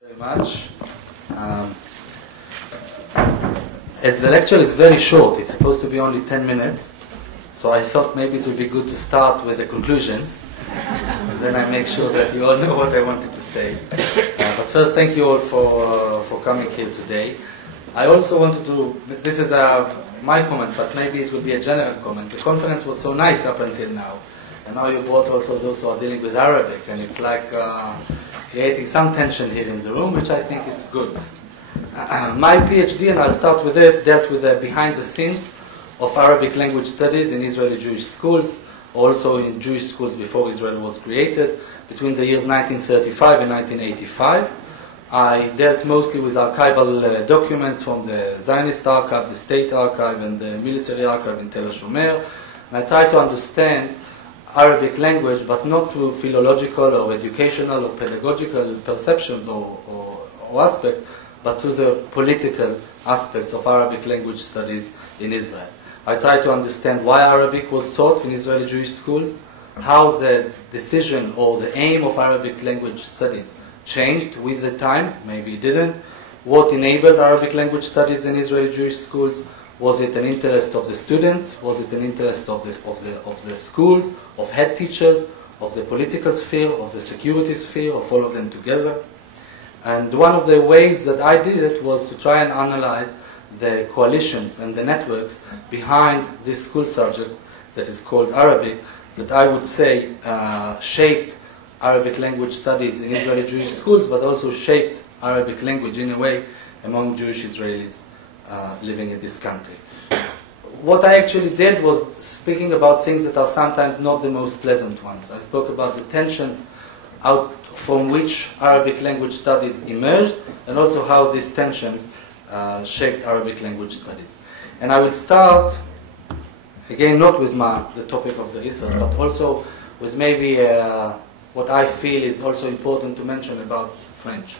Very much. As the lecture is very short, it's supposed to be only 10 minutes, so I thought maybe it would be good to start with the conclusions, and then I make sure that you all know what I wanted to say. But first, thank you all for coming here today. I also wanted to, this is my comment, but maybe it will be a general comment. The conference was so nice up until now, and now you brought also those who are dealing with Arabic, and it's like creating some tension here in the room, which I think is good. My PhD, and I'll start with this, dealt with the behind the scenes of Arabic language studies in Israeli Jewish schools, also in Jewish schools before Israel was created, between the years 1935 and 1985. I dealt mostly with archival documents from the Zionist archive, the State Archive, and the Military Archive in Tel HaShomer. And I tried to understand Arabic language, but not through philological or educational or pedagogical perceptions or aspects, but through the political aspects of Arabic language studies in Israel. I tried to understand why Arabic was taught in Israeli Jewish schools, how the decision or the aim of Arabic language studies changed with the time, maybe it didn't, what enabled Arabic language studies in Israeli Jewish schools. Was it an interest of the students? Was it an interest of the schools, of head teachers, of the political sphere, of the security sphere, of all of them together? And one of the ways that I did it was to try and analyze the coalitions and the networks behind this school subject that is called Arabic, that I would say shaped Arabic language studies in Israeli Jewish schools, but also shaped Arabic language in a way among Jewish Israelis living in this country. What I actually did was speaking about things that are sometimes not the most pleasant ones. I spoke about the tensions out from which Arabic language studies emerged, and also how these tensions shaped Arabic language studies. And I will start, again, not with the topic of the research, but also with maybe what I feel is also important to mention about French.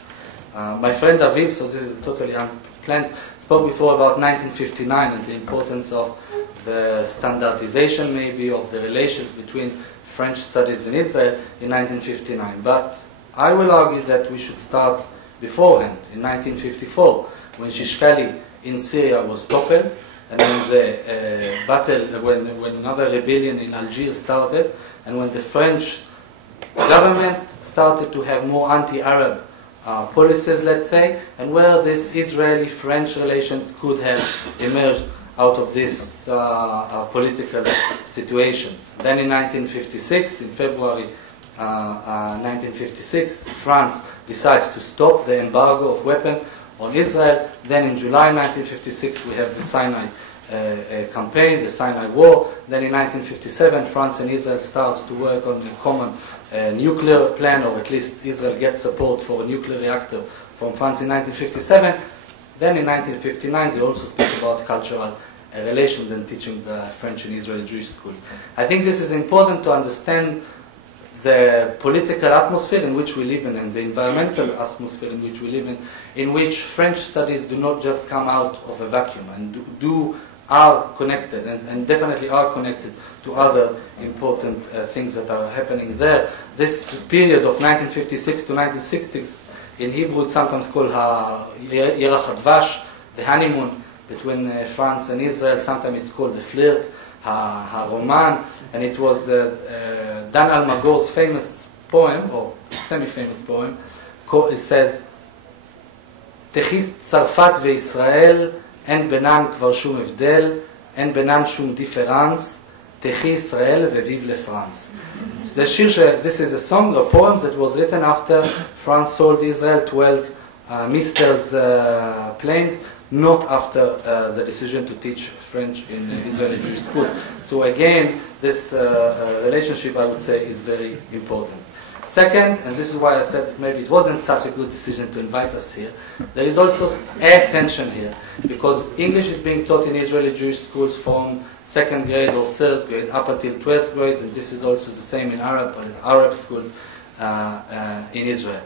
My friend Aviv, so this is totally unplanned, spoke before about 1959 and the importance of the standardization maybe of the relations between French studies in Israel in 1959. But I will argue that we should start beforehand, in 1954, when Shishkali in Syria was toppled, and when the battle, when another rebellion in Algiers started, and when the French government started to have more anti-Arab policies, let's say, and where this Israeli-French relations could have emerged out of these political situations. Then in 1956, in February 1956, France decides to stop the embargo of weapons on Israel. Then in July 1956, we have the Sinai campaign, the Sinai War. Then in 1957, France and Israel start to work on a common nuclear plan, or at least Israel gets support for a nuclear reactor from France in 1957. Then in 1959, they also speak about cultural relations and teaching French in Israeli Jewish schools. I think this is important to understand the political atmosphere in which we live in, and the environmental atmosphere in which we live in which French studies do not just come out of a vacuum, and are connected, and definitely are connected to other important things that are happening there. This period of 1956 to 1960s, in Hebrew it's sometimes called Yerach HaDvash, the honeymoon between France and Israel. Sometimes it's called the flirt, ha-roman, and it was Dan Almagor's famous poem, or semi-famous poem. It says, "Techis Tzarfat veYisrael, אין בינן כבר שום הבדל, אין בינן שום דיפרנס, תחי ישראל וvive לפרנס." This is a song, a poem that was written after France sold Israel 12 Mister's planes, not after the decision to teach French in Israeli Jewish school. So again, this relationship, I would say, is very important. Second, and this is why I said maybe it wasn't such a good decision to invite us here, there is also a tension here, because English is being taught in Israeli Jewish schools from 2nd grade or 3rd grade up until 12th grade, and this is also the same in Arab schools in Israel.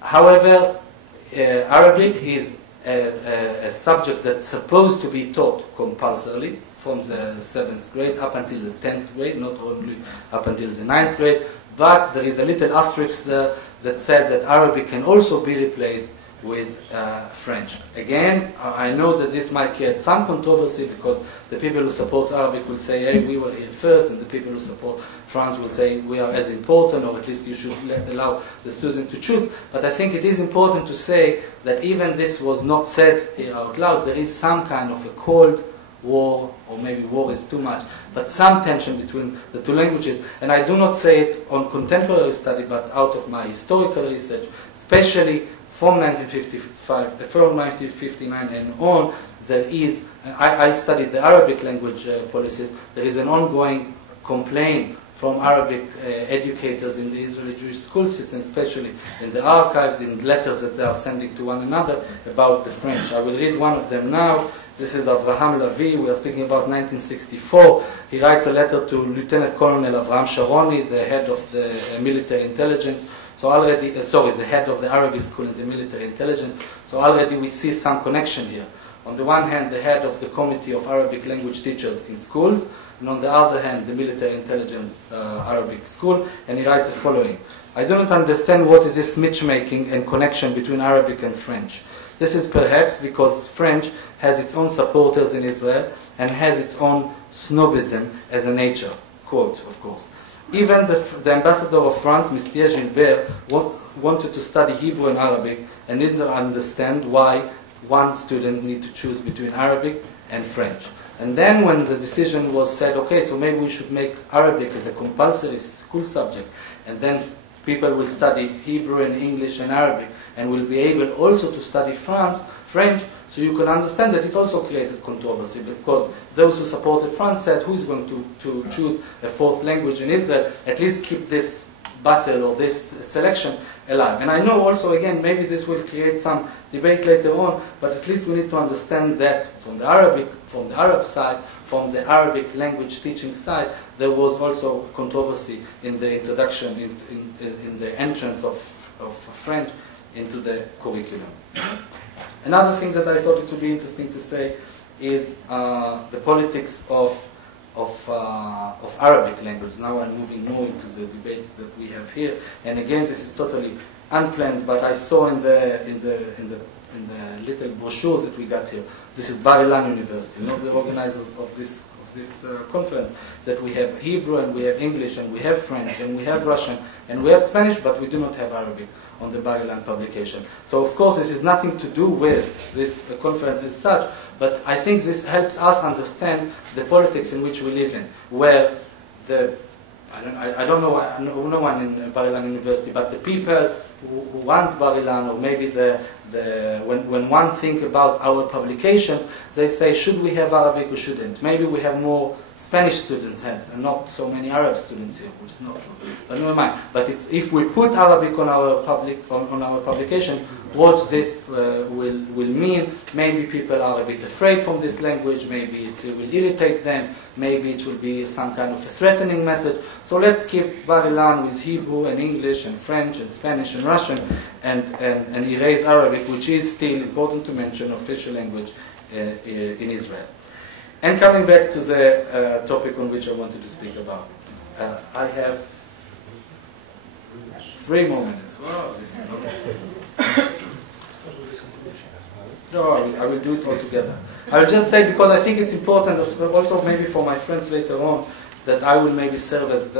However, Arabic is a subject that's supposed to be taught compulsorily from the 7th grade up until the 10th grade, not only up until the 9th grade, but there is a little asterisk there that says that Arabic can also be replaced with French. Again, I know that this might create some controversy because the people who support Arabic will say, hey, we were here first, and the people who support France will say, we are as important, or at least you should allow the student to choose. But I think it is important to say that even this was not said here out loud, there is some kind of a cold war, or maybe war is too much, but some tension between the two languages. And I do not say it on contemporary study, but out of my historical research, especially from 1959 and on, there is, I studied the Arabic language policies, there is an ongoing complaint from Arabic educators in the Israeli Jewish school system, especially in the archives, in letters that they are sending to one another about the French. I will read one of them now. This is Avraham Lavi. We are speaking about 1964. He writes a letter to Lieutenant Colonel Avraham Sharoni, the head of the military intelligence. So already, the head of the Arabic school in the military intelligence. So already we see some connection here. On the one hand, the head of the Committee of Arabic Language Teachers in schools, and on the other hand, the military intelligence Arabic school, and he writes the following. I do not understand what is this matchmaking and connection between Arabic and French. This is perhaps because French has its own supporters in Israel and has its own snobism as a nature. Quote, of course. Even the ambassador of France, Monsieur Gilbert, wanted to study Hebrew and Arabic and didn't understand why one student need to choose between Arabic and French. And then when the decision was said, okay, so maybe we should make Arabic as a compulsory school subject, and then people will study Hebrew and English and Arabic, and will be able also to study French, so you can understand that it also created controversy, because those who supported France said, who is going to choose a fourth language in Israel? At least keep this battle or this selection alive. And I know also, again, maybe this will create some debate later on, but at least we need to understand that from the Arab side, from the Arabic language teaching side, there was also controversy in the introduction, in the entrance of French into the curriculum. Another thing that I thought it would be interesting to say is the politics of Arabic language. Now I'm moving more into the debate that we have here, and again, this is totally unplanned. But I saw in the little brochures that we got here. This is Bar-Ilan University, not the organizers of this conference. That we have Hebrew and we have English and we have French and we have Russian and we have Spanish, but we do not have Arabic on the Bar-Ilan publication. So of course this is nothing to do with this conference as such, but I think this helps us understand the politics in which we live in, where I don't know no one in Bar-Ilan University, but the people who runs Bar-Ilan, or maybe when one think about our publications, they say, should we have Arabic or shouldn't? Maybe we have more Spanish students and not so many Arab students here, which is not true. But never mind. But if we put Arabic on our publications, what this will mean? Maybe people are a bit afraid from this language. Maybe it will irritate them. Maybe it will be some kind of a threatening message. So let's keep Bar-Ilan with Hebrew and English and French and Spanish and Russian, and erase Arabic, which is still important to mention, official language in Israel. And coming back to the topic on which I wanted to speak about, I have 3 more minutes. Wow, this is no, I will do it all together. I'll just say, because I think it's important, also maybe for my friends later on, that I will maybe serve as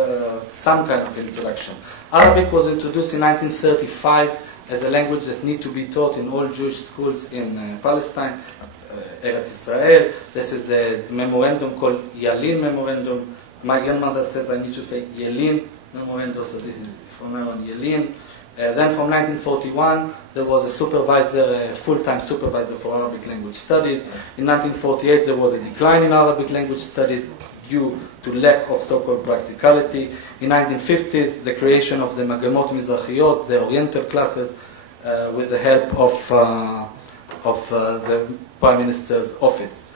some kind of introduction. Arabic was introduced in 1935 as a language that need to be taught in all Jewish schools in Palestine, Eretz Israel. This is a memorandum called Yalin Memorandum. My grandmother says I need to say Yalin Memorandum, so this is from now on Yalin. Then from 1941, there was a supervisor, a full-time supervisor for Arabic language studies. In 1948, there was a decline in Arabic language studies due to lack of so-called practicality. In 1950s, the creation of the Magamot Mizrachiyot, the Oriental classes, with the help of the Prime Minister's office.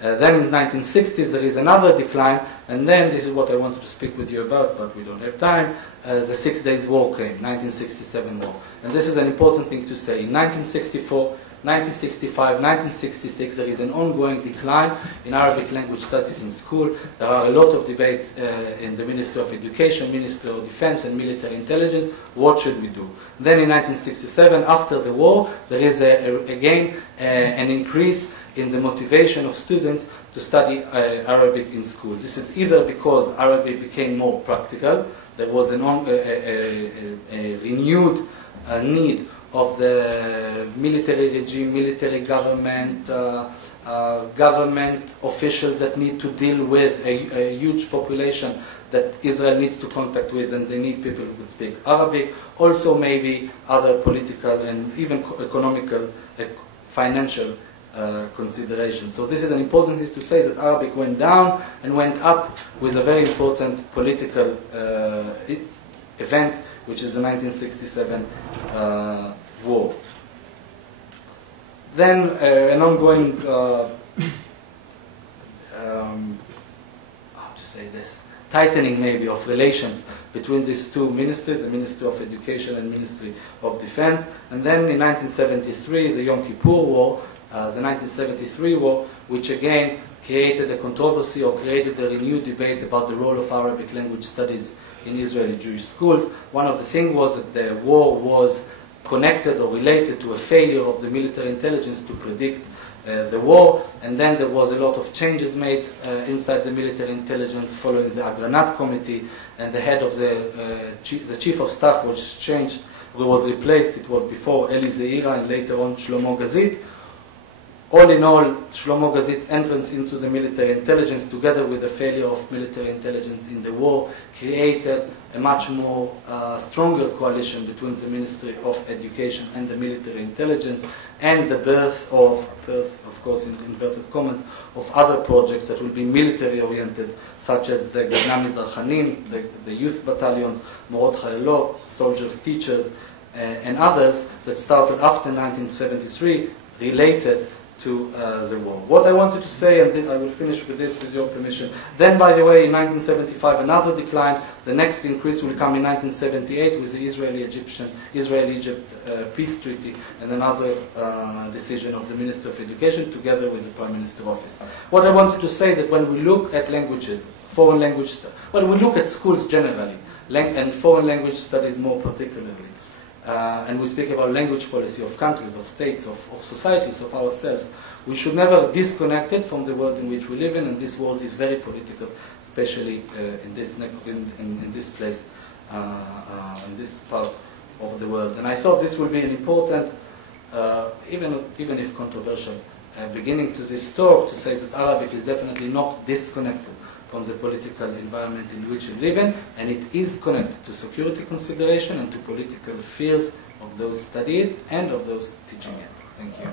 Then in the 1960s, there is another decline, and then this is what I wanted to speak with you about, but we don't have time. The 6 Days War came, 1967 war. And this is an important thing to say. In 1964, 1965, 1966, there is an ongoing decline in Arabic language studies in school. There are a lot of debates in the Ministry of Education, Ministry of Defense, and Military Intelligence. What should we do? Then in 1967, after the war, there is again an increase in the motivation of students to study Arabic in school. This is either because Arabic became more practical, there was a renewed need of the military regime, military government, government officials that need to deal with a huge population that Israel needs to contact with, and they need people who could speak Arabic. Also maybe other political and even economical, financial considerations. So this is an important thing to say, that Arabic went down and went up with a very important political event, which is the 1967 war. Then an ongoing, how to say this, tightening maybe of relations between these two ministries, the Ministry of Education and Ministry of Defense. And then in 1973, the Yom Kippur War, the 1973 war, which again created a controversy or created a renewed debate about the role of Arabic language studies in Israeli Jewish schools. One of the things was that the war was connected or related to a failure of the military intelligence to predict the war, and then there was a lot of changes made inside the military intelligence following the Agranat committee, and the head of the chief of staff was changed, was replaced. It was before Eli Zeira and later on Shlomo Gazit. All in all, Shlomo Gazit's entrance into the military intelligence, together with the failure of military intelligence in the war, created a much more stronger coalition between the Ministry of Education and the military intelligence, and the birth, of course in inverted commas, of other projects that will be military oriented, such as the Gadna Mizrachanim, the youth battalions, Morot Chayalot, soldiers, teachers, and others that started after 1973, related to the war. What I wanted to say, and I will finish with this with your permission. Then, by the way, in 1975, another decline. The next increase will come in 1978 with the Israel-Egypt peace treaty, and another decision of the Minister of Education together with the Prime Minister's office. What I wanted to say is that when we look at languages, foreign language, we look at schools generally, and foreign language studies more particularly, and we speak about language policy of countries, of states, of societies, of ourselves, we should never disconnect it from the world in which we live in, and this world is very political, especially in this place, in this part of the world. And I thought this would be an important, even if controversial, beginning to this talk, to say that Arabic is definitely not disconnected from the political environment in which we live in, and it is connected to security consideration and to political fears of those studying it and of those teaching it. Thank you.